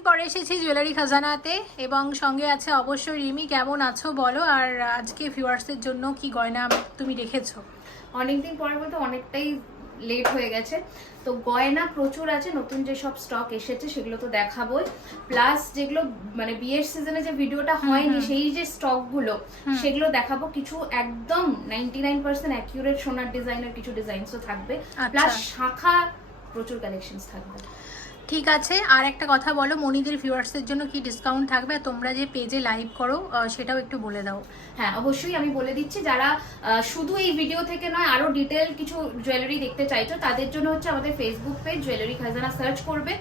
অনেকদিন পরে এসেছি জুয়েলারি খাজানাতে এবং সঙ্গে আছে অবশ্যই রিমি কেমন আছো বলো? আর আজকে ভিউয়ার্সদের জন্য কি গয়না তুমি রেখেছো? অনেকদিন পরে বলতে অনেকটাই লেট হয়ে গেছে। তো গয়না প্রচুর আছে নতুন যে সব স্টক এসেছে সেগুলো তো দেখাবোই। প্লাস যেগুলো মানে বিয়ের সিজনে যে ভিডিওটা হয়নি সেই যে স্টকগুলো সেগুলো দেখাবো। কিছু একদম নাইনটি নাইন পার্সেন্ট অ্যাকিউরেট সোনার ডিজাইনের কিছু ডিজাইনসও থাকবে। আচ্ছা। প্লাস শাখা প্রচুর কালেকশনস থাকবে। ঠিক আছে। আর একটা কথা বলো মনিদের ভিউয়ার্সদের জন্য কি ডিসকাউন্ট থাকবে? তোমরা যে পেজে লাইভ করো সেটাও একটু বলে দাও। হ্যাঁ অবশ্যই আমি বলে দিচ্ছি, যারা শুধু এই ভিডিও থেকে নয়, আরও ডিটেল কিছু জুয়েলারি দেখতে চাইছো, তাদের জন্য হচ্ছে আমাদের Facebook page jewellery Khazana search করবে।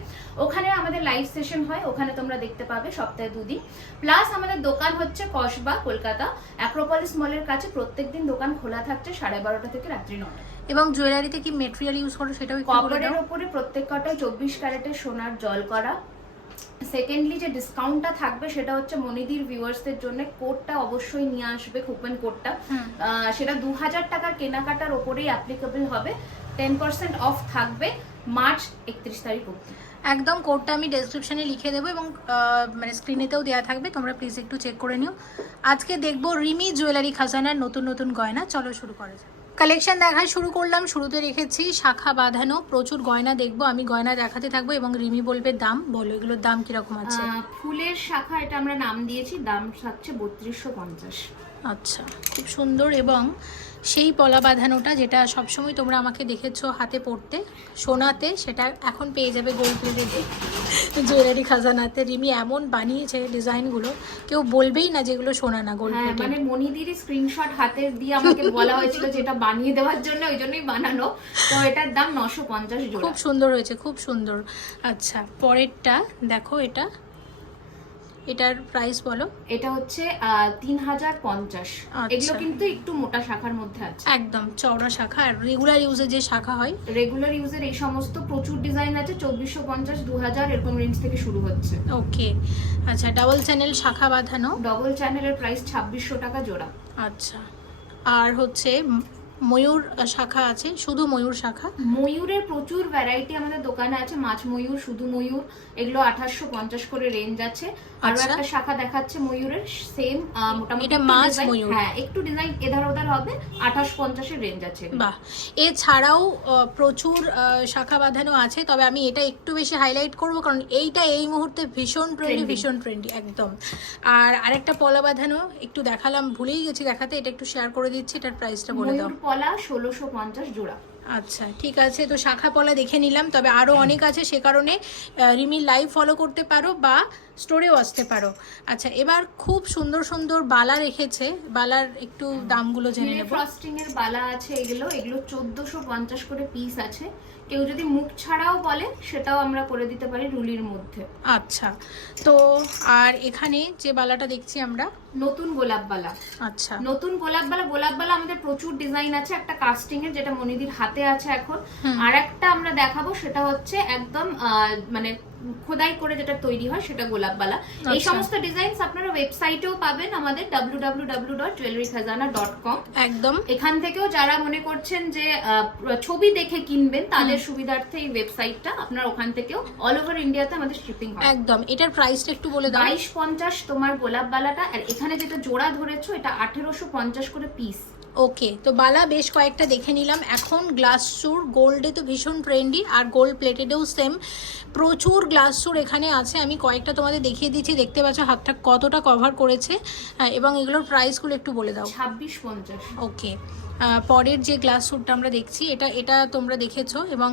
ওখানে আমাদের লাইভ সেশন হয়, ওখানে তোমরা দেখতে পাবে সপ্তাহে দুদিন। প্লাস আমাদের দোকান হচ্ছে কসবা, কলকাতা। অ্যাক্রোপলিস মলের কাছে প্রত্যেকদিন দোকান খোলা থাকছে সাড়ে বারোটা থেকে রাত্রি নটা এবং জুয়েলারিতে কি মেটেরিয়াল ইউজ করো সেটাও কপারের ওপরে প্রত্যেক কটায় চব্বিশ ক্যারেটের সোনার জল করা। সেকেন্ডলি যে ডিসকাউন্টটা থাকবে সেটা হচ্ছে মনিদির ভিউয়ার্সদের জন্য। কোডটা অবশ্যই নিয়ে আসবে কুপন কোডটা সেটা দু হাজার টাকার কেনাকাটার ওপরেই অ্যাপ্লিকেবল হবে। টেন পার্সেন্ট অফ থাকবে মার্চ একত্রিশ তারিখ একদম কোডটা আমি ডেসক্রিপশনে লিখে দেবো এবং মানে স্ক্রিনেতেও দেওয়া থাকবে। তোমরা প্লিজ একটু চেক করে নিও। আজকে দেখব রিমি জুয়েলারি খাজানার নতুন নতুন গয়না। চলো শুরু করা যাক। কালেকশন দেখা শুরু করলাম। শুরুতে রেখেছি শাখা বাঁধানো। প্রচুর গয়না দেখব আমি গয়না দেখাতে থাকব এবং রিমি বলবে দাম। বলো এগুলোর দাম কীরকম আছে? ফুলের শাখা এটা আমরা নাম দিয়েছি দাম থাকছে বত্রিশশো পঞ্চাশ। আচ্ছা খুব সুন্দর এবং সেই পলা বাঁধানোটা যেটা সবসময় তোমরা আমাকে দেখেছ হাতে পড়তে সোনাতে সেটা এখন পেয়ে যাবে গোল্ড প্লেটেডে জুয়েলারি খাজানাতে। রিমি এমন বানিয়েছে ডিজাইনগুলো কেউ বলবেই না যেগুলো সোনা না গোল্ড হ্যাঁ প্লেটেড মানে মনিদিরই স্ক্রিনশট হাতে দিয়ে আমাকে বলা হয়েছিল যেটা বানিয়ে দেওয়ার জন্য ওই জন্যই বানানো। তো এটার দাম নশো পঞ্চাশ খুব সুন্দর হয়েছে খুব সুন্দর। আচ্ছা পরেরটা দেখো এটা। এটার প্রাইস বলো? এটা হচ্ছে তিন হাজার পঞ্চাশ। আচ্ছা। এগুলো কিন্তু একটু মোটা শাখার মধ্যে আছে। একদম চওড়া শাখা আর রেগুলার ইউজে যে শাখা হয়। রেগুলার ইউজের এই সমস্ত প্রচুর ডিজাইন আছে চব্বিশশো পঞ্চাশ দু হাজার এরকম রেঞ্জ থেকে শুরু হচ্ছে। ওকে আচ্ছা ডাবল চ্যানেল শাখা বাঁধানো? ডবল চ্যানেলের প্রাইস ছাব্বিশশো টাকা জোড়া। আচ্ছা। আর হচ্ছে ময়ূর শাখা আছে শুধু ময়ূর শাখা ময়ূরের প্রচুর ভ্যারাইটি আমাদের দোকানে আছে মাছ ময়ূর শুধু ময়ূর এগুলো আঠাশশো পঞ্চাশ করে রেঞ্জ আছে আরও আচ্ছা। একটা শাখা দেখাচ্ছে ময়ূরের সেম মোটামুটি মাছ ময়ূর। হ্যাঁ একটু ডিজাইন এধার ওধার হবে আঠাশ পঞ্চাশের রেঞ্জ আছে। বাহ এছাড়াও প্রচুর শাখা বাঁধানো আছে তবে আমি এটা একটু বেশি হাইলাইট করব কারণ এইটা এই মুহূর্তে ভীষণ ট্রেন্ডি ভীষণ ট্রেন্ডি একদম আর আরেকটা পলা বাঁধানো একটু দেখালাম ভুলেই গেছি দেখাতে এটা একটু শেয়ার করে দিচ্ছি এটার প্রাইসটা বলে দাও পলা ষোলোশো পঞ্চাশ জোড়া। আচ্ছা ঠিক আছে। তো শাখা পলা দেখে নিলাম তবে আরও অনেক আছে সে কারণে রিমি লাইভ ফলো করতে পারো বা স্টোরেও আসতে পারো। আচ্ছা এবার খুব সুন্দর সুন্দর বালা রেখেছে। বালার একটু দামগুলো জেনে নেব। ফ্রস্টিং এর বালা আছে এগুলো। এগুলো চোদ্দশো পঞ্চাশ করে পিস আছে। কেউ যদি মুখ ছাড়াও বলে সেটাও আমরা করে দিতে পারি রুলির মধ্যে। আচ্ছা তো আর এখানে যে বালাটা দেখছি আমরা নতুন গোলাপ বালা আচ্ছা। নতুন গোলাপ বালা গোলাপ বালা আমাদের প্রচুর ডিজাইন আছে একটা কাস্টিং এর যেটা মনিদির হাতে আছে এখন। আর একটা আমরা দেখাবো সেটা হচ্ছে একদম মানে খোদাই করে যেটা তৈরি হয় সেটা গোলাপ বালা এই আচ্ছা। সমস্ত ডিজাইনস আপনারা ওয়েবসাইটেও পাবেন আমাদের www.jewellerykhazana.com একদম। এখান থেকেও যারা মনে করছেন যে ছবি দেখে কিনবেন তাদের সুবিধার্থে এই ওয়েবসাইটটা আপনার ওখান থেকেও অল ওভার ইন্ডিয়াতে আমাদের শিপিং হয়। একদম। এটার প্রাইসটা একটু বলে দাও। বাইশ পঞ্চাশ তোমার গোলাপ বালাটা আর এখানে যেটা জোড়া ধরেছো এটা আঠেরোশো পঞ্চাশ করে পিস ওকে তো বালা বেশ কয়েকটা দেখে নিলাম। এখন গ্লাস চুর গোল্ডে তো ভীষণ ট্রেন্ডি আর গোল্ড প্লেটেডেও সেম। প্রচুর গ্লাস চুর এখানে আছে আমি কয়েকটা তোমাদের দেখিয়ে দিচ্ছি দেখতে পাচ্ছ হাতটা কতটা কভার করেছে। হ্যাঁ, এবং এগুলোর প্রাইসগুলো একটু বলে দাও। ছাব্বিশ পঞ্চাশ। ওকে পরের যে গ্লাস স্যুটটা আমরা দেখছি এটা এটা তোমরা দেখেছ এবং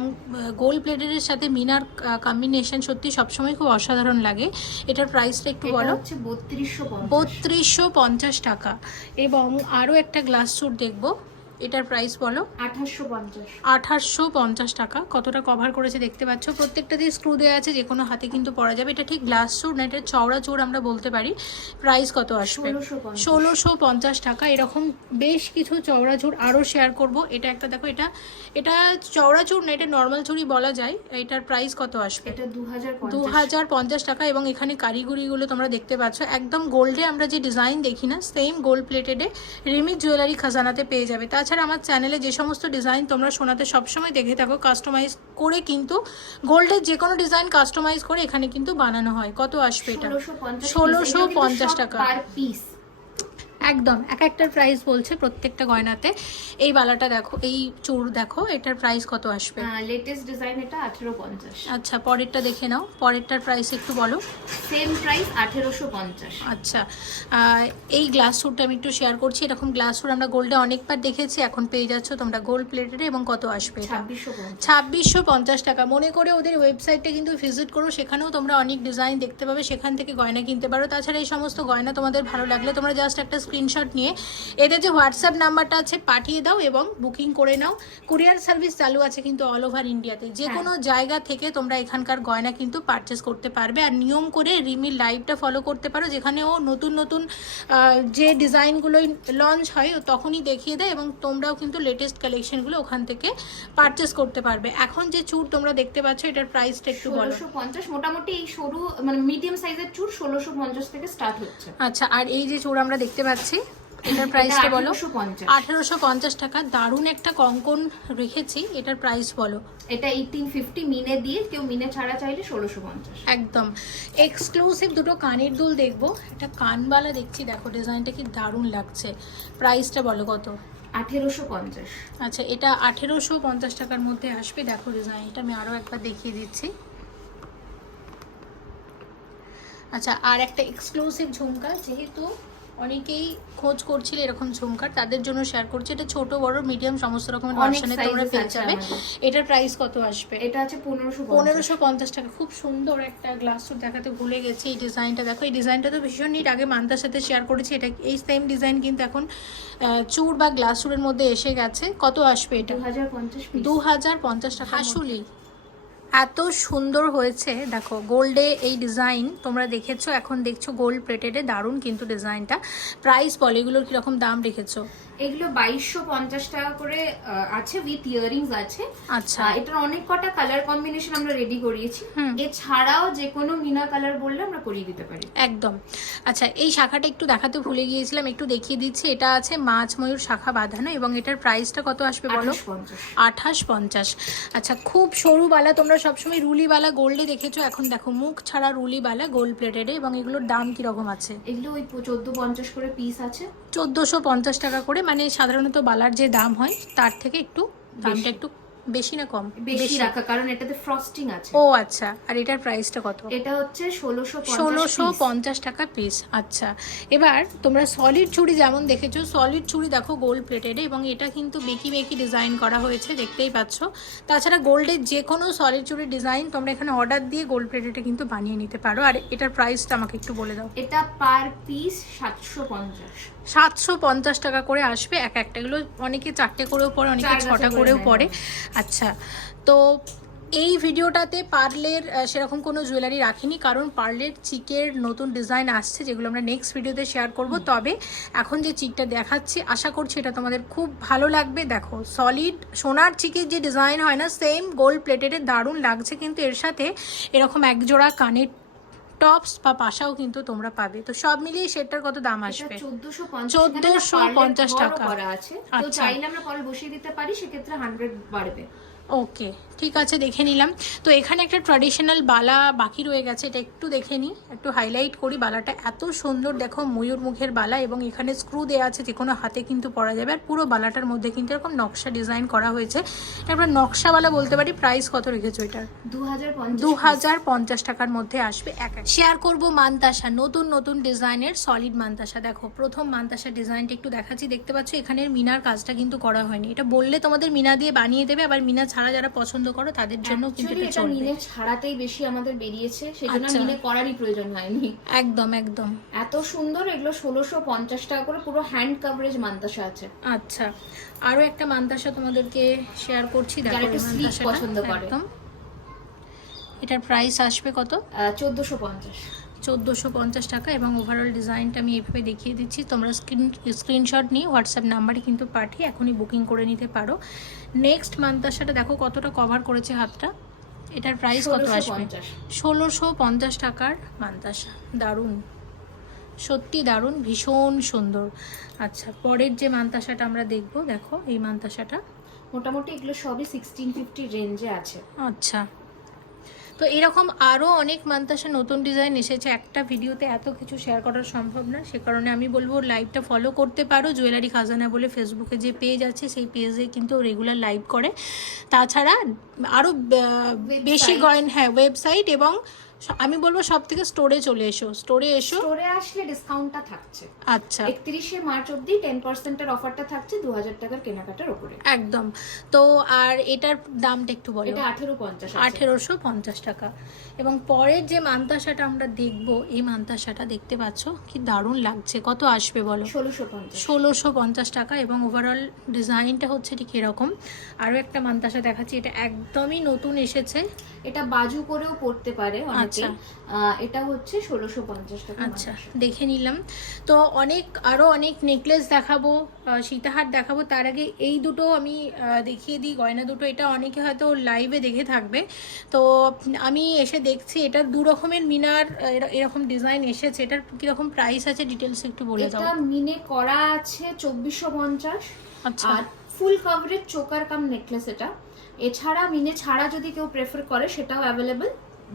গোল্ড প্লেটেডের সাথে মিনার কম্বিনেশন সত্যি সবসময় খুব অসাধারণ লাগে। এটার প্রাইসটা একটু বলো। হচ্ছে বত্রিশশো বত্রিশশো পঞ্চাশ টাকা। এবং আরও একটা গ্লাস স্যুট দেখব। এটার প্রাইস বলো? আঠাশশো পঞ্চাশ। টাকা। কতটা কভার করেছে দেখতে পাচ্ছ? প্রত্যেকটা দিয়ে স্ক্রু দেওয়া আছে যে কোনো হাতে কিন্তু পরা যাবে। এটা ঠিক গ্লাস চুর না এটা চওড়া চোর আমরা বলতে পারি। প্রাইস কত আসবে? ষোলোশো পঞ্চাশ। টাকা। এরকম বেশ কিছু চওড়া চুর আরও শেয়ার করব। এটা একটা দেখো এটা এটা চওড়া চুর না এটা নর্মাল চুরই বলা যায়। এটার প্রাইস কত আসবে? এটা দু হাজার পঞ্চাশ টাকা এবং এখানে কারিগরিগুলো তোমরা দেখতে পাচ্ছ। একদম গোল্ডে আমরা যে ডিজাইন দেখি না সেম গোল্ড প্লেটেডে রিমি জুয়েলারি খাজানাতে পেয়ে যাবে। তাছাড়া তাছাড়া আমার চ্যানেলে যে সমস্ত ডিজাইন তোমরা শোনাতে সবসময় দেখে থাকো কাস্টমাইজ করে কিন্তু গোল্ডের যে কোনো ডিজাইন কাস্টমাইজ করে এখানে কিন্তু বানানো হয়। কত আসবে এটা? ষোলোশো পঞ্চাশ ষোলোশো পঞ্চাশ টাকা। পার পিস একদম এক একটার প্রাইস বলছে প্রত্যেকটা গয়নাতে। এই বালাটা দেখো এই চোর দেখো এটার প্রাইস কত আসবে? লেটেস্ট ডিজাইন এটা আঠেরো পঞ্চাশ। আচ্ছা পরেরটা দেখে নাও পরেরটার প্রাইস একটু বলো। সেম প্রাইস আঠেরোশো পঞ্চাশ। আচ্ছা এই গ্লাস স্যুটটা আমি একটু শেয়ার করছি। এরকম গ্লাস স্যুট আমরা গোল্ডে অনেকবার দেখেছি এখন পেয়ে যাচ্ছ তোমরা গোল্ড প্লেটেড এবং কত আসবে ছাব্বিশশো পঞ্চাশ। ছাব্বিশশো পঞ্চাশ টাকা। মনে করে ওদের ওয়েবসাইটে কিন্তু ভিজিট করো সেখানেও তোমরা অনেক ডিজাইন দেখতে পাবে সেখান থেকে গয়না কিনতে পারো। তাছাড়া এই সমস্ত গয়না তোমাদের ভালো লাগলে তোমরা জাস্ট একটা স্ক্রিনশট নিয়ে। এদের যে হোয়াটসঅ্যাপ নাম্বারটা আছে পাঠিয়ে দাও এবং বুকিং করে নাও। কুরিয়ার সার্ভিস চালু আছে কিন্তু অল ওভার ইন্ডিয়াতে। যে কোনো জায়গা থেকে তোমরা এখানকার গয়না কিন্তু পারচেস করতে পারবে। আর নিয়ম করে রিমির লাইভটা ফলো করতে পারো যেখানে ও নতুন নতুন যে ডিজাইনগুলোই লঞ্চ হয় ও তখনই দেখিয়ে দেয় এবং তোমরাও কিন্তু লেটেস্ট কালেকশনগুলো ওখান থেকে পারচেস করতে পারবে। এখন যে চুর তোমরা দেখতে পাচ্ছ এটার প্রাইসটা একটু বলো। ষোলোশো পঞ্চাশ মোটামুটি এই সরু মানে মিডিয়াম সাইজের চুর ষোলোশো পঞ্চাশ থেকে স্টার্ট হচ্ছে। আচ্ছা আর এই যে চুর আমরা দেখতে পাচ্ছি এটার প্রাইসটা বলো। আঠেরোশো পঞ্চাশ। আঠেরোশো পঞ্চাশ টাকা। দারুণ একটা কঙ্কন রেখেছি। এটার প্রাইস বলো। এটা এইটিন ফিফটি মিনে দিয়ে কেউ মিনে ছাড়া চাইলে ষোলোশো পঞ্চাশ। একদম। এক্সক্লুসিভ দুটো কানের দুল দেখব। একটা কানবালা দেখছি দেখো ডিজাইনটা কি দারুণ লাগছে। প্রাইসটা বলো কত? আঠেরোশো পঞ্চাশ। আচ্ছা এটা আঠেরোশো পঞ্চাশ টাকার মধ্যে আসবে। দেখো ডিজাইনটা আমি আরও একবার দেখিয়ে দিচ্ছি। আচ্ছা আর একটা এক্সক্লুসিভ ঝুমকা। যেহেতু অনেকেই খোঁজ করছিল এরকম ঝুমকার তাদের জন্য শেয়ার করছি। এটা ছোট বড় মিডিয়াম সমস্ত রকমের ভার্সনে তোমরা পেয়ে যাবে। এটার প্রাইস কত আসবে? এটা আছে পনেরোশো পনেরোশো পঞ্চাশ টাকা। খুব সুন্দর একটা গ্লাস স্যুট দেখাতে ভুলে গেছি এই ডিজাইনটা দেখো এই ডিজাইনটা তো ভীষণ নিট আগে মান্তার সাথে শেয়ার করেছি। এটা এই সেম ডিজাইন কিন্তু এখন চূড় বা গ্লাস স্যুটের মধ্যে এসে গেছে। কত আসবে এটা? দু হাজার পঞ্চাশ দু হাজার পঞ্চাশ টাকা। আসলেই এত সুন্দর হয়েছে। দেখো গোল্ডে এই ডিজাইন তোমরা দেখেছ, এখন দেখছ গোল্ড প্লেটেডে দারুণ কিন্তু ডিজাইনটা প্রাইস বলে, এগুলোর কীরকম দাম রেখেছো? এগুলো বাইশশো পঞ্চাশ টাকা করে আছে উইথ ইয়ারিংস আছে। আচ্ছা। এটার অনেক কটা কালার কম্বিনেশন আমরা রেডি করিয়েছি। এছাড়াও যে কোনো মিনা কালার বললে আমরা করিয়ে দিতে পারি। একদম। আচ্ছা এই শাখাটা একটু দেখাতে ভুলে গিয়েছিলাম একটু দেখিয়ে দিচ্ছি। এটা আছে মাছ ময়ূর শাখা বাঁধানো এবং এটার প্রাইসটা কত আসবে বলো? আঠাশ পঞ্চাশ। আচ্ছা খুব সরু বালা তোমরা সবসময় রুলি বালা গোল্ডে দেখেছ। এখন দেখো মুখ ছাড়া রুলি বালা গোল্ড প্লেটেডে এবং এগুলোর দাম কীরকম আছে? এগুলো ওই চোদ্দ পঞ্চাশ করে পিস আছে। চোদ্দোশো পঞ্চাশ টাকা করে মানে সাধারণত বালার যে দাম হয় তার থেকে একটু দামটা একটু বেশি না কম? বেশি রাখা কারণ এটাতে ফ্রস্টিং আছে। ও আচ্ছা। আর এটার প্রাইসটা কত? এটা হচ্ছে ষোলোশো ষোলোশো পঞ্চাশ টাকা পিস আচ্ছা। এবার তোমরা সলিড চুড়ি যেমন দেখেছ সলিড চুড়ি দেখো গোল্ড প্লেটেড এবং এটা কিন্তু বেকি বেকি ডিজাইন করা হয়েছে দেখতেই পাচ্ছ। তাছাড়া গোল্ডের যে কোনো সলিড চুড়ির ডিজাইন তোমরা এখানে অর্ডার দিয়ে গোল্ড প্লেটেডে কিন্তু বানিয়ে নিতে পারো। আর এটার প্রাইসটা আমাকে একটু বলে দাও। এটা পার পিস সাতশো পঞ্চাশ। সাতশো পঞ্চাশ টাকা করে আসবে। এক একটা এগুলো অনেকে চারটে করেও পড়ে অনেকে ছটা করেও পড়ে আচ্ছা তো এই ভিডিওটাতে পার্লের সেরকম কোনো জুয়েলারি রাখিনি কারণ পার্লের চিকের নতুন ডিজাইন আসছে যেগুলো আমরা নেক্সট ভিডিওতে শেয়ার করব। তবে এখন যে চিকটা দেখাচ্ছি আশা করছি এটা তোমাদের খুব ভালো লাগবে। দেখো সলিড সোনার চিকের যে ডিজাইন হয় না সেম গোল্ড প্লেটেডের দারুণ লাগছে কিন্তু এর সাথে এরকম একজোড়া কানের টপস বা পাশাও কিন্তু তোমরা পাবে তো সব মিলিয়ে সেটার কত দাম আসবে চোদ্দশো পঞ্চাশ টাকা। আছে তো আচ্ছা। চাইলে আমরা কল বসিয়ে দিতে পারি সেক্ষেত্রে হান্ড্রেড বাড়বে ওকে ঠিক আছে দেখে নিলাম। তো এখানে একটা ট্র্যাডিশনাল বালা বাকি রয়ে গেছে এটা একটু দেখে নিই একটু হাইলাইট করি। বালাটা এত সুন্দর দেখো ময়ূর মুখের বালা এবং এখানে স্ক্রু দেওয়া আছে যে কোনো হাতে কিন্তু পরা যাবে। আর পুরো বালাটার মধ্যে কিন্তু এরকম নকশা ডিজাইন করা হয়েছে। তারপর নকশা বালা বলতে পারি প্রাইস কত রেখেছো এটার? দু হাজার পঞ্চাশ। দু হাজার পঞ্চাশ টাকার মধ্যে আসবে এক শেয়ার করব মান্তাসা নতুন নতুন ডিজাইনের সলিড মান্তাসা। দেখো প্রথম মান্তাসা ডিজাইনটা একটু দেখাচ্ছি দেখতে পাচ্ছ এখানের মিনার কাজটা কিন্তু করা হয়নি। এটা বললে তোমাদের মিনা দিয়ে বানিয়ে দেবে আবার মিনা ছাড়া যারা পছন্দ করো তাদের জন্য কিন্তু এটা চলবে। মিনে ছাড়াতেই বেশি আমাদের বেরিয়েছে সেজন্য আচ্ছা। মিনে করারই প্রয়োজন হয়নি। একদম একদম। এত সুন্দর এগুলো ষোলোশো পঞ্চাশ টাকা করে পুরো হ্যান্ড কাভারেজ মান্তাসা আছে। আচ্ছা। আরও একটা মান্তাসা তোমাদেরকে শেয়ার করছি দেখো যারা একটু এই পছন্দ করে। একদম। এটার প্রাইস আসবে কত? চোদ্দশো পঞ্চাশ। চোদ্দোশো পঞ্চাশ টাকা এবং ওভারঅল ডিজাইনটা আমি এইভাবে দেখিয়ে দিচ্ছি। তোমরা স্ক্রিন স্ক্রিনশট নিয়ে হোয়াটসঅ্যাপ নাম্বারে কিন্তু পাঠিয়ে এখনই বুকিং করে নিতে পারো। নেক্সট মান্তাসাটা দেখো কতটা কভার করেছে হাতটা। এটার প্রাইস কত আসবে? ষোলোশো পঞ্চাশ। টাকার মান্তাসা দারুণ। সত্যি দারুণ ভীষণ সুন্দর। আচ্ছা পরের যে মান্তাসাটা আমরা দেখব দেখো এই মান্তাসাটা মোটামুটি এগুলো সবই সিক্সটিন ফিফটি রেঞ্জে আছে। আচ্ছা। তো এরকম আরও অনেক মান্তাসা নতুন ডিজাইন এসেছে। একটা ভিডিওতে এত কিছু শেয়ার করা সম্ভব না। সে কারণে আমি বলব লাইভটা ফলো করতে পারো। জুয়েলারি খাজানা বলে ফেসবুকে যে পেজ আছে সেই পেজে কিন্তু রেগুলার লাইভ করে। তাছাড়া আরও বেশি গয়েন হ্যাঁ ওয়েবসাইট এবং আমি বলব সব থেকে স্টোরে চলে এসো। স্টোরে এসো। স্টোরে আসলে ডিসকাউন্টটা থাকছে। আচ্ছা। একত্রিশে মার্চ অবধি টেন পার্সেন্টের অফারটা থাকছে দু হাজার টাকার কেনাকাটার উপরে একদম। তো আর এটার দামটা একটু বলো। এটা আঠেরো পঞ্চাশ আঠেরোশো পঞ্চাশ টাকা। এবং পরের যে মান্তাসাটা আমরা দেখব এই মান্তাসাটা দেখতে পাচ্ছ কি দারুণ লাগছে। কত আসবে বলো? ষোলোশো পঞ্চাশ। ষোলোশো পঞ্চাশ টাকা এবং ওভারঅল ডিজাইনটা হচ্ছে ঠিক এরকম। আরও একটা মান্তাসা দেখাচ্ছি এটা একদমই নতুন এসেছে। এটা বাজু করেও পড়তে পারে আচ্ছা। এটা হচ্ছে ষোলোশো পঞ্চাশ টাকা আচ্ছা দেখে নিলাম। তো অনেক আরও অনেক নেকলেস দেখাবো সীতাহার দেখাবো। তার আগে এই দুটো আমি দেখিয়ে দিই। গয়না দুটো এটা অনেকে হয়তো লাইভে দেখে থাকবে। তো আমি এসে দেখছি এটার দু রকমের মিনার এরকম ডিজাইন এসেছে। এটার কীরকম প্রাইস আছে ডিটেলস একটু বলে দাও। এটা মিনে করা আছে চব্বিশশো পঞ্চাশ। আচ্ছা। আর full coverage choker cum necklace এটা। এছাড়া মিনে ছাড়া যদি কেউ প্রেফার করে সেটাও অ্যাভেলেবেল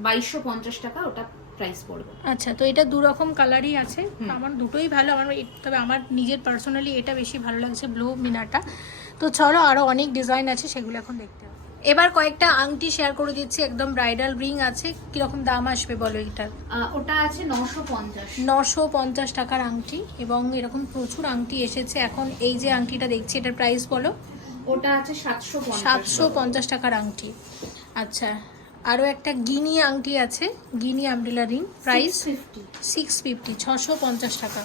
বাইশশো পঞ্চাশ টাকা ওটা প্রাইস পড়বে। আচ্ছা তো এটা দু রকম কালারই আছে। আমার দুটোই ভালো। আমার তবে আমার নিজের পার্সোনালি এটা বেশি ভালো লাগছে ব্লু মিনারটা। তো চলো আরও অনেক ডিজাইন আছে সেগুলো এখন দেখতে হবে। এবার কয়েকটা আংটি শেয়ার করে দিচ্ছি একদম ব্রাইডাল রিং আছে কীরকম দাম আসবে বলো এটার? ওটা আছে নশো পঞ্চাশ। নশো পঞ্চাশ টাকার আংটি এবং এরকম প্রচুর আংটি এসেছে। এখন এই যে আংটিটা দেখছি এটার প্রাইস বলো? ওটা আছে সাতশো সাতশো পঞ্চাশ টাকার আংটি। আচ্ছা আরও একটা গিনি আংটি আছে guinea umbrella ring price fifty six fifty ছশো পঞ্চাশ টাকা।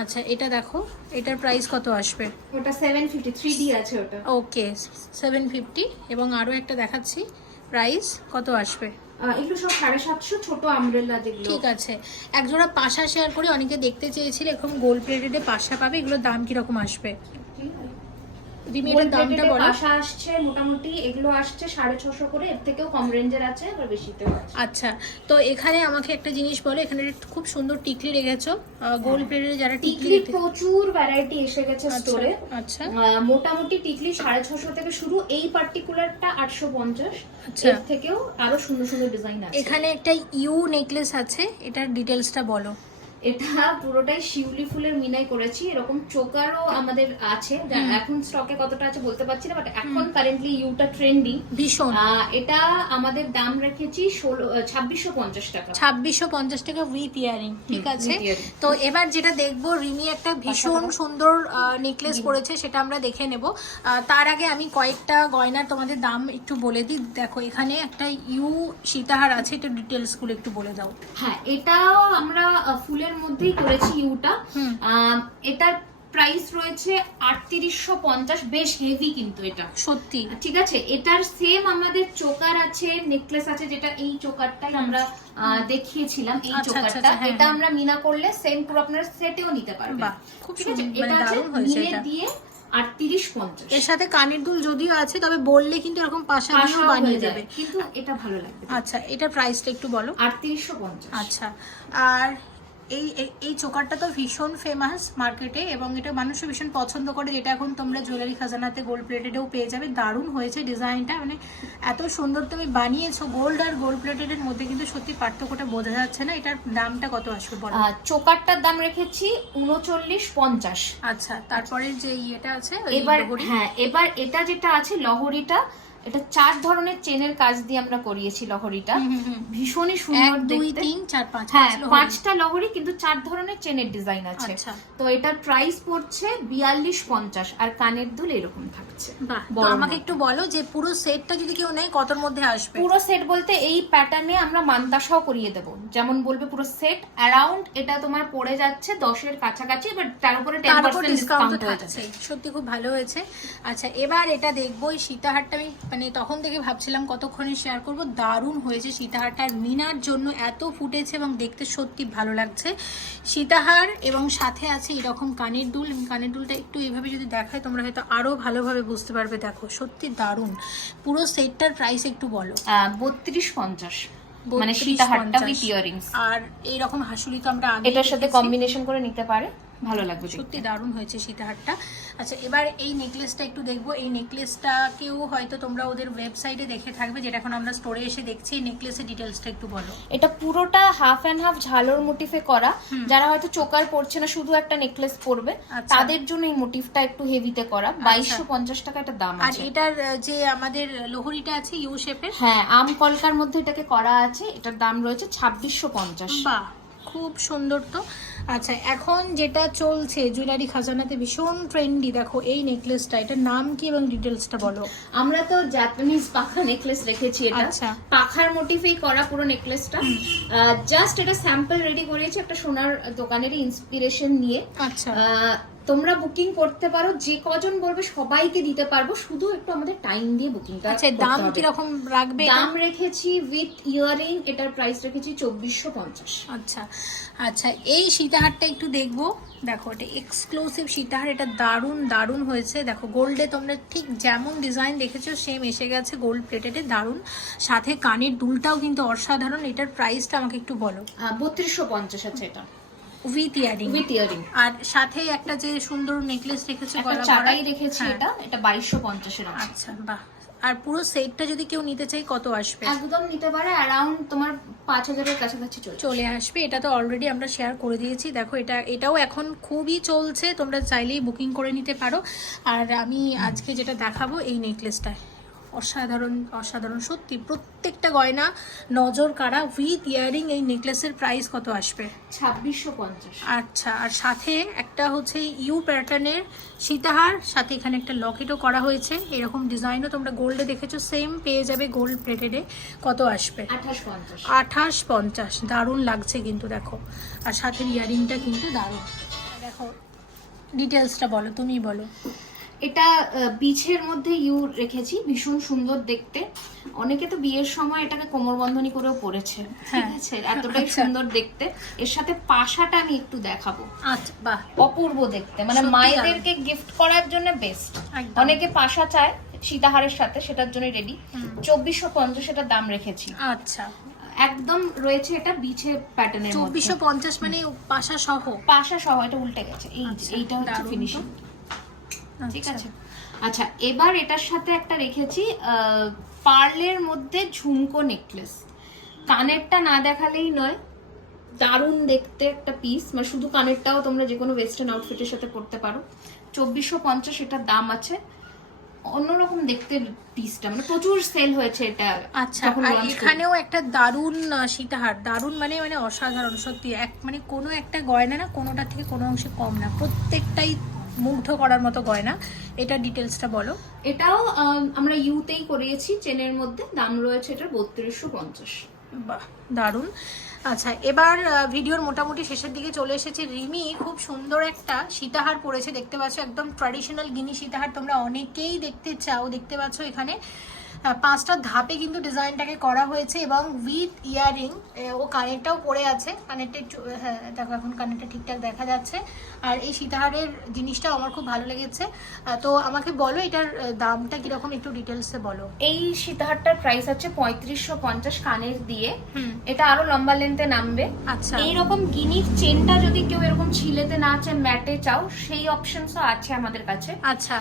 আচ্ছা এটা দেখো এটার প্রাইস কত আসবে? ওটা সেভেন ফিফটি থ্রি ডি আছে ওটা। ওকে সেভেন ফিফটি এবং আরও একটা দেখাচ্ছি প্রাইস কত আসবে? এগুলো সব সাড়ে সাতশো ছোট আমব্রেলা যেগুলো। ঠিক আছে। একজোড়া পাশা শেয়ার করে অনেকে দেখতে চেয়েছিল এরকম গোল্ড প্লেটেডে পাশা পাবে এগুলোর দাম কীরকম আসবে? রিমি এটার দামটা বলো। পাশা আসছে মোটামুটি এগুলো আসছে সাড়ে ছশো করে এর থেকেও কম রেঞ্জের আছে আবার বেশিতেও আছে। আচ্ছা তো এখানে আমাকে একটা জিনিস বলো এখানে খুব সুন্দর টিকলি রেখেছো গোল্ড প্লেটের যারা টিকলি প্রচুর ভ্যারাইটি এসে গেছে আচ্ছা স্টোরে আচ্ছা। মোটামুটি টিকলি সাড়ে ছশো থেকে শুরু এই পার্টিকুলারটা আটশো পঞ্চাশ। আচ্ছা। এর থেকেও আরও সুন্দর সুন্দর ডিজাইন আছে। এখানে একটা ইউ নেকলেস আছে এটার ডিটেলসটা বলো। এটা পুরোটাই শিউলি ফুলের মিনাই করেছি। এরকম চোকারও আমাদের আছে। এখন স্টকে কতটা আছে বলতে পারছি না বাট এখন কারেন্টলি ইউটা ট্রেন্ডিং ভীষণ। এটা আমাদের দাম রেখেছি ষোলো ছাব্বিশশো পঞ্চাশ টাকা। ছাব্বিশশো পঞ্চাশ টাকা উইথ ইয়ারিং ঠিক আছে? তো এবার যেটা দেখব রিমি একটা ভীষণ সুন্দর নেকলেস পরেছে সেটা আমরা দেখে নেব। তার আগে আমি কয়েকটা গয়নার তোমাদের দাম একটু বলে দিই। দেখো এখানে একটা ইউ সীতাহার আছে এটা ডিটেলসগুলো একটু বলে দাও। হ্যাঁ এটাও আমরা আহ, ফুলের মধ্যেই করেছি ইউটা এটার প্রাইস রয়েছে আটত্রিশশো পঞ্চাশ বেশ হেভি কিন্তু এটা। সত্যি। ঠিক আছে? এটার সেম আমাদের চোকার আছে নেকলেস আছে যেটা এই চোকারটাই আমরা দেখিয়েছিলাম এই আচ্ছা, আচ্ছা, চোকারটা। আচ্ছা, হ্যাঁ, এটা হ্যাঁ। আমরা মিনা করলে সেম পুরো আপনার সেটেও নিতে পারবেন। ঠিক আছে? সুন্দর, মানে এটা। আছে দিয়ে আটত্রিশ পঞ্চাশ। এর সাথে কানের দুল যদিও আছে তবে বললে কিন্তু এরকম পাশা দিয়েও বানিয়ে দেবে। যাবে। কিন্তু এটা ভালো লাগবে। আচ্ছা এটার প্রাইসটা একটু বলো। আটত্রিশশো পঞ্চাশ। আচ্ছা আর এই এই- চোকারটা তো ভীষণ ফেমাস মার্কেটে এবং এটা মানুষও ভীষণ পছন্দ করে যেটা এখন তোমরা জুয়েলারি খাজানাতে গোল্ড প্লেটেডেও পেয়ে যাবে। দারুণ হয়েছে ডিজাইনটা মানে এত সুন্দর তুমি বানিয়েছো গোল্ড আর গোল্ড প্লেটেডের মধ্যে কিন্তু সত্যি পার্থক্যটা বোঝা যাচ্ছে না। এটার দামটা কত আসবে বলো? চোকারটার দাম রেখেছি উনচল্লিশ পঞ্চাশ। আচ্ছা তারপরে যে ইয়েটা আছে এবার হ্যাঁ এবার এটা যেটা আছে লহরিটা এটা চার ধরনের চেনের কাজ দিয়ে আমরা করিয়েছি লহরিটা। ভীষণই সুন্দর দেখতে। তিন চার পাঁচ। হ্যাঁ পাঁচটা লহরি। কিন্তু চার ধরনের চেনের ডিজাইন আছে। আচ্ছা। তো এটার প্রাইস পড়ছে বিয়াল্লিশ পঞ্চাশ আর কানের দুল এরকম থাকছে। আমাকে একটু বলো যে পুরো সেটটা যদি কেউ নেয় কতর মধ্যে আসবে? পুরো সেট বলতে এই প্যাটার্নে আমরা মান্তাসাও করিয়ে দেব। যেমন বলবে পুরো সেট অ্যারাউন্ড এটা তোমার পড়ে যাচ্ছে দশের কাছাকাছি বাট তার উপরে টেন পার্সেন্ট ডিসকাউন্ট ডিসকাউন্ট হয়ে যাচ্ছে সত্যি খুব ভালো হয়েছে। আচ্ছা এবার এটা দেখব এই সীতাহারটা আমি মানে তখন থেকে ভাবছিলাম কতক্ষণে শেয়ার করব। দারুণ হয়েছে সীতাহারটা আর মিনার জন্য এত ফুটেছে এবং দেখতে সত্যি ভালো লাগছে। সীতাহার এবং সাথে আছে এরকম কানের দুল। কানের দুলটা একটু এইভাবে যদি দেখায় তোমরা হয়তো আরও ভালোভাবে বুঝতে পারবে। দেখো সত্যি দারুণ। পুরো সেটটার প্রাইস একটু বলো। বত্রিশ পঞ্চাশ। মানে সীতাহারটা 50 উইথ ইয়ারিংস আর এইরকম হাসুলি তো আমরা এটার সাথে কম্বিনেশন করে নিতে পারে? ভালো লাগবে সত্যি দারুণ হয়েছে সীতাহারটা। আচ্ছা এবার এই নেকলেসটা একটু দেখব। এই নেকলেসটাকেও হয়তো তোমরা ওদের ওয়েবসাইটে দেখে থাকবে যেটা এখন আমরা স্টোরে এসে দেখছি। এই নেকলেসের ডিটেলসটা একটু বলো। এটা পুরোটা হাফ অ্যান্ড হাফ ঝালোর মোটিফে করা। যারা হয়তো চোকার পড়ছে না শুধু একটা নেকলেস পরবে। আচ্ছা। তাদের জন্য এই মোটিভটা একটু হেভিতে করা। বাইশশো পঞ্চাশ টাকা এটা দাম আর এটার যে আমাদের লোহরিটা আছে ইউ শেপের হ্যাঁ আম কলকার মধ্যে এটাকে করা আছে। এটার দাম রয়েছে ছাব্বিশশো পঞ্চাশ। খুব সুন্দর তো। আচ্ছা এখন যেটা চলছে জুয়েলারি খাজানাতে ভীষণ ট্রেন্ডি দেখো এই নেকলেসটা এটার নাম কি এবং ডিটেলসটা বলো? আমরা তো জাপানিজ পাখা নেকলেস রেখেছি এটা। আচ্ছা। পাখার মোটিফেই করা পুরো নেকলেসটা জাস্ট এটা স্যাম্পল রেডি করেছি একটা সোনার দোকানেরই ইন্সপিরেশন নিয়ে। আচ্ছা। তোমরা বুকিং করতে পারো যে কজন বলবে সবাইকে দিতে পারব শুধু একটু আমাদের টাইম দিয়ে বুকিংটা আচ্ছা দাম কীরকম রাখবে দাম রেখেছি উইথ ইয়ারিং এটার প্রাইস রেখেছি চব্বিশশো পঞ্চাশ। আচ্ছা আচ্ছা এই সীতাহারটা একটু দেখব। দেখো এটা এক্সক্লুসিভ সীতাহার এটা দারুণ দারুণ হয়েছে। দেখো গোল্ডে তোমরা ঠিক যেমন ডিজাইন দেখেছ সেম এসে গেছে গোল্ড প্লেটেডে দারুণ। সাথে কানের দুলটাও কিন্তু অসাধারণ এটার প্রাইসটা আমাকে একটু বলো। বত্রিশশো পঞ্চাশ আছে এটা। উইথ ইয়ারিং উইথ ইয়ারিং আর সাথে একটা যে সুন্দর নেকলেস রেখেছো একটা চাটাই রেখেছি হ্যাঁ। এটা এটা বাইশশো পঞ্চাশের আছে। আচ্ছা বাহ। আর পুরো সেটটা যদি কেউ নিতে চাই কত আসবে? একদম নিতে পারে অ্যারাউন্ড তোমার পাঁচ হাজারের কাছাকাছি চলে আসবে এটা তো অলরেডি আমরা শেয়ার করে দিয়েছি। দেখো এটা এটাও এখন খুবই চলছে তোমরা চাইলেই বুকিং করে নিতে পারো। আর আমি আজকে যেটা দেখাবো এই নেকলেসটা অসাধারণ অসাধারণ সত্যি প্রত্যেকটা গয়না নজর কাড়া উইথ ইয়ারিং এই নেকলেসের প্রাইস কত আসবে? ছাব্বিশশো পঞ্চাশ। আচ্ছা আর সাথে একটা হচ্ছে ইউ প্যাটার্নের সীতাহার সাথে এখানে একটা লকেটও করা হয়েছে। এরকম ডিজাইনও তোমরা গোল্ডে দেখেছ সেম পেয়ে যাবে গোল্ড প্লেটেডে কত আসবে? আঠাশ পঞ্চাশ। আঠাশ পঞ্চাশ দারুণ লাগছে কিন্তু দেখো। আর সাথে ইয়ারিংটা কিন্তু দারুণ। দেখো ডিটেলসটা বলো তুমি বলো। এটা বিছের মধ্যে ইউ রেখেছি ভীষণ সুন্দর দেখতে। অনেকে তো বিয়ের সময় এটাকে কোমর বন্ধনী করেও পরেছে। ঠিক হ্যাঁ। আছে? এতটাই আচ্ছা। সুন্দর দেখতে। এর সাথে পাশাটা আমি একটু দেখাবো। আচ্ছা বাহ। অপূর্ব দেখতে। মানে মায়েদেরকে গিফট করার জন্য বেস্ট। অনেকে পাশা চায় সীতাহারের সাথে সেটার জন্য রেডি চব্বিশশো পঞ্চাশ এটার দাম রেখেছি। আচ্ছা। একদম রয়েছে এটা বিছে প্যাটার্নের চব্বিশশো মধ্যে। পঞ্চাশ মানে পাশা সহ? পাশা সহ এটা উল্টে গেছে। এই আচ্ছা, এইটা হচ্ছে ফিনিশিং ঠিক আচ্ছা। আছে? আচ্ছা এবার এটার সাথে একটা রেখেছি পার্লের মধ্যে ঝুমকো নেকলেস কানেরটা না দেখালেই নয় দারুণ দেখতে একটা পিস মানে শুধু কানেরটাও তোমরা যে কোনো ওয়েস্টার্ন আউটফিটের সাথে পরতে পারো। চব্বিশশো পঞ্চাশ এটার দাম আছে। অন্যরকম দেখতে পিসটা মানে প্রচুর সেল হয়েছে এটা আচ্ছা। এখানেও একটা দারুণ সীতাহার। দারুণ মানে মানে অসাধারণ সত্যি। এক মানে কোনো একটা গয়না না কোনোটা থেকে কোনো অংশে কম না। প্রত্যেকটাই মুগ্ধ করার মতো গয়না। এটা ডিটেলসটা বলো। এটাও আমরা ইউতেই করিয়েছি চেনের মধ্যে। দাম রয়েছে এটার বত্রিশশো পঞ্চাশ। বাহ দারুণ। আচ্ছা এবার ভিডিওর মোটামুটি শেষের দিকে চলে এসেছে। রিমি খুব সুন্দর একটা সীতাহার পরেছে দেখতে পাচ্ছ একদম ট্র্যাডিশনাল গিনি সীতাহার। তোমরা অনেকেই দেখতে চাও দেখতে পাচ্ছ এখানে। পাঁচটা ধাপে কিন্তু ডিজাইনটাকে করা হয়েছে এবং উইথ ইয়ারিং ও কানেরটাও পরে আছে কানেরটা একটু হ্যাঁ দেখো এখন কানেরটা ঠিকঠাক দেখা যাচ্ছে। আর এই সীতাহারের জিনিসটা আমার খুব ভালো লেগেছে। তো আমাকে বলো এটার দামটা কীরকম একটু ডিটেলসে বলো। এই সীতাহারটার প্রাইস আছে পঁয়ত্রিশশো পঞ্চাশ কানের দিয়ে। এটা আরও লম্বা লেন্থে নামবে। আচ্ছা। এইরকম গিনির চেনটা যদি কেউ এরকম ছিলেতে না চায় ম্যাটে চাও সেই অপশনসও আছে আমাদের কাছে। আচ্ছা।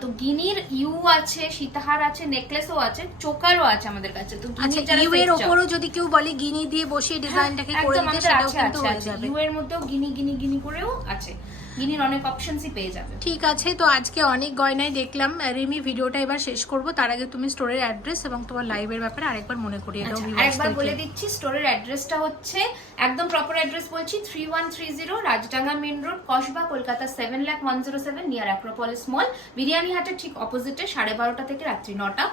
তো গিনির ইউ আছে সীতাহার আছে নেকলেসও আছে চোকারও আছে আমাদের কাছে। তো আচ্ছা ইউ এর ওপরও যদি কেউ বলে গিনি দিয়ে বসিয়ে ডিজাইনটাকে হ্যাঁ, করে দিতে সেটাও কিন্তু হয়ে যাবে। ইউ এর মধ্যেও গিনি গিনি গিনি করেও আছে। গিনির অনেক অপশনসই পেয়ে যাবে। ঠিক আছে তো আজকে অনেক গয়নাই দেখলাম। রিমি ভিডিওটা এবার শেষ করব। তার আগে তুমি স্টোরের অ্যাড্রেস এবং তোমার লাইভের ব্যাপারে আরেকবার মনে করিয়ে দাও আচ্ছা, আরেকবার বলে দিচ্ছি স্টোরের অ্যাড্রেসটা হচ্ছে একদম প্রপার অ্যাড্রেস বলছি three one three zero Rajdanga main road Kasba, Kolkata seven lakh one zero seven near Acropolis mall biryani হাটের ঠিক অপোজিটে সাড়ে বারোটা থেকে রাত্রি নটা।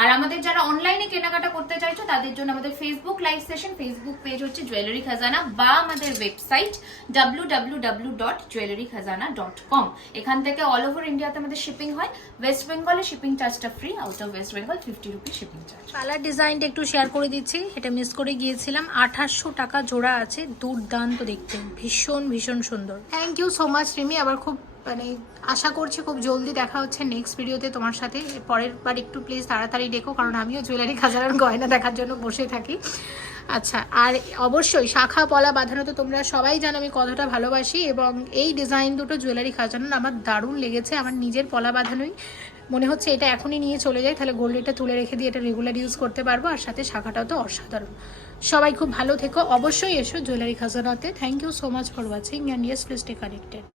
আর আমাদের যারা অনলাইনে কেনাকাটা করতে চাইছো, তাদের জন্য আমাদের Facebook live session Facebook page jewellery jewellery খাজানা বা আমাদের website W W W dot jewellery Khazana dot com এখান থেকে অল ওভার ইন্ডিয়াতে আমাদের শিপিং হয়। ওয়েস্ট বেঙ্গলে শিপিং চার্জটা free out of West Bengal fifty rupees shipping charge colour ডিজাইনটা একটু শেয়ার করে দিচ্ছি, এটা মিস করে গিয়েছিলাম। আঠাশশো টাকা জোড়া আছে, দুর্দান্ত দেখতে। ভীষণ ভীষণ সুন্দর। Thank you so much Rimi আবার খুব মানে আশা করছি খুব জলদি দেখা হচ্ছে নেক্সট ভিডিওতে তোমার সাথে। পরের বার একটু প্লিজ তাড়াতাড়ি ডেকো কারণ আমিও জুয়েলারি খাজানার গয়না দেখার জন্য বসে থাকি। আচ্ছা আর অবশ্যই শাখা, পলা, বাঁধানো তো তোমরা সবাই জানো, আমি কতটা ভালোবাসি। এবং এই ডিজাইন দুটো জুয়েলারি খাজানোর আমার দারুণ লেগেছে। আমার নিজের পলা বাঁধানোই মনে হচ্ছে এটা এখনই নিয়ে চলে যাই। তাহলে গোল্ডেটা তুলে রেখে দিয়ে এটা রেগুলার ইউজ করতে পারব। আর সাথে শাখাটাও তো অসাধারণ। সবাই খুব ভালো থেকো। অবশ্যই এসো jewellery খাজানাতে। Thank you so much for watching and yes please stay connected